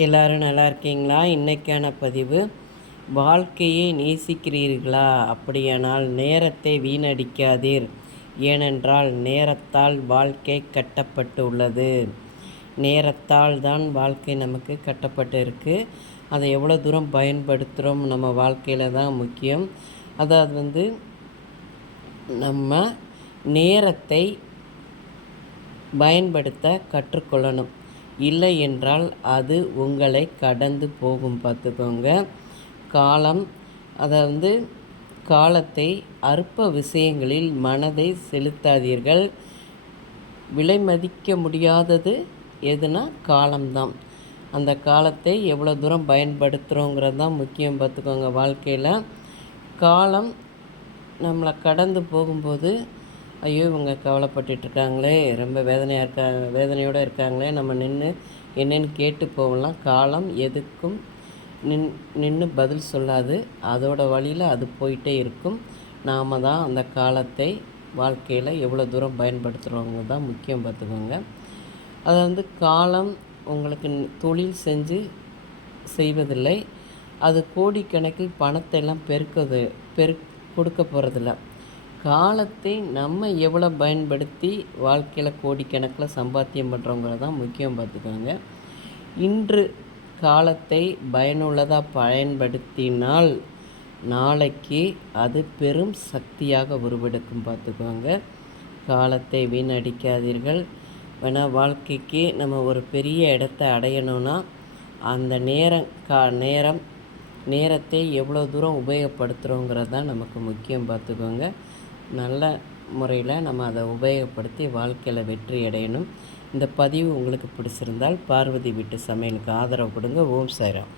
எல்லோரும் நல்லா இருக்கீங்களா? இன்றைக்கான பதிவு, வாழ்க்கையை நேசிக்கிறீர்களா? அப்படியானால் நேரத்தை வீணடிக்காதீர். ஏனென்றால் நேரத்தால் வாழ்க்கை கட்டப்பட்டு உள்ளது. நேரத்தால் தான் வாழ்க்கை நமக்கு கட்டப்பட்டு இருக்குது. அதை எவ்வளோ தூரம் பயன்படுத்துகிறோம் நம்ம வாழ்க்கையில் தான் முக்கியம். அதாவது நம்ம நேரத்தை பயன்படுத்த கற்றுக்கொள்ளணும். இல்லை என்றால் அது உங்களை கடந்து போகும். பார்த்துக்கோங்க. காலத்தை அற்ப விஷயங்களில் மனதை செலுத்தாதீர்கள். விலை மதிக்க முடியாதது எதுனா காலம்தான். அந்த காலத்தை எவ்வளோ தூரம் பயன்படுத்துகிறோங்கிறது தான் முக்கியம். பார்த்துக்கோங்க. வாழ்க்கையில் காலம் நம்மளை கடந்து போகும்போது, ஐயோ இவங்க கவலைப்பட்டுட்ருக்காங்களே, ரொம்ப வேதனையோடு இருக்காங்களே, நம்ம என்னென்னு கேட்டு போகலாம். காலம் எதுக்கும் நின்று பதில் சொல்லாது. அதோட வழியில் அது போயிட்டே இருக்கும். நாம் தான் அந்த காலத்தை வாழ்க்கையில் எவ்வளோ தூரம் பயன்படுத்துகிறவங்க தான் முக்கியம். பார்த்துக்கோங்க. காலம் உங்களுக்கு தொழில் செய்வதில்லை. அது கோடிக்கணக்கில் பணத்தை எல்லாம் கொடுக்க போகிறதில்ல. காலத்தை நம்ம எவ்வளோ பயன்படுத்தி வாழ்க்கையில் கோடிக்கணக்கில் சம்பாத்தியம் பண்ணுறோங்கிறது தான் முக்கியம். பார்த்துக்கோங்க. இன்று காலத்தை பயனுள்ளதாக பயன்படுத்தினால் நாளைக்கு அது பெரும் சக்தியாக உருவெடுக்கும். பார்த்துக்கோங்க. காலத்தை வீணடிக்காதீர்கள். வேணால் வாழ்க்கைக்கு நம்ம ஒரு பெரிய இடத்தை அடையணும்னா அந்த நேரத்தை எவ்வளோ தூரம் உபயோகப்படுத்துகிறோங்கிறது தான் நமக்கு முக்கியம். பார்த்துக்கோங்க. நல்ல முறையில் நம்ம அதை உபயோகப்படுத்தி வாழ்க்கையில் வெற்றி அடையணும். இந்த பதிவு உங்களுக்கு பிடிச்சிருந்தால் பார்வதி வீட்டு சமையலுக்கு ஆதரவு கொடுங்க. ஓம் சாய்ராம்.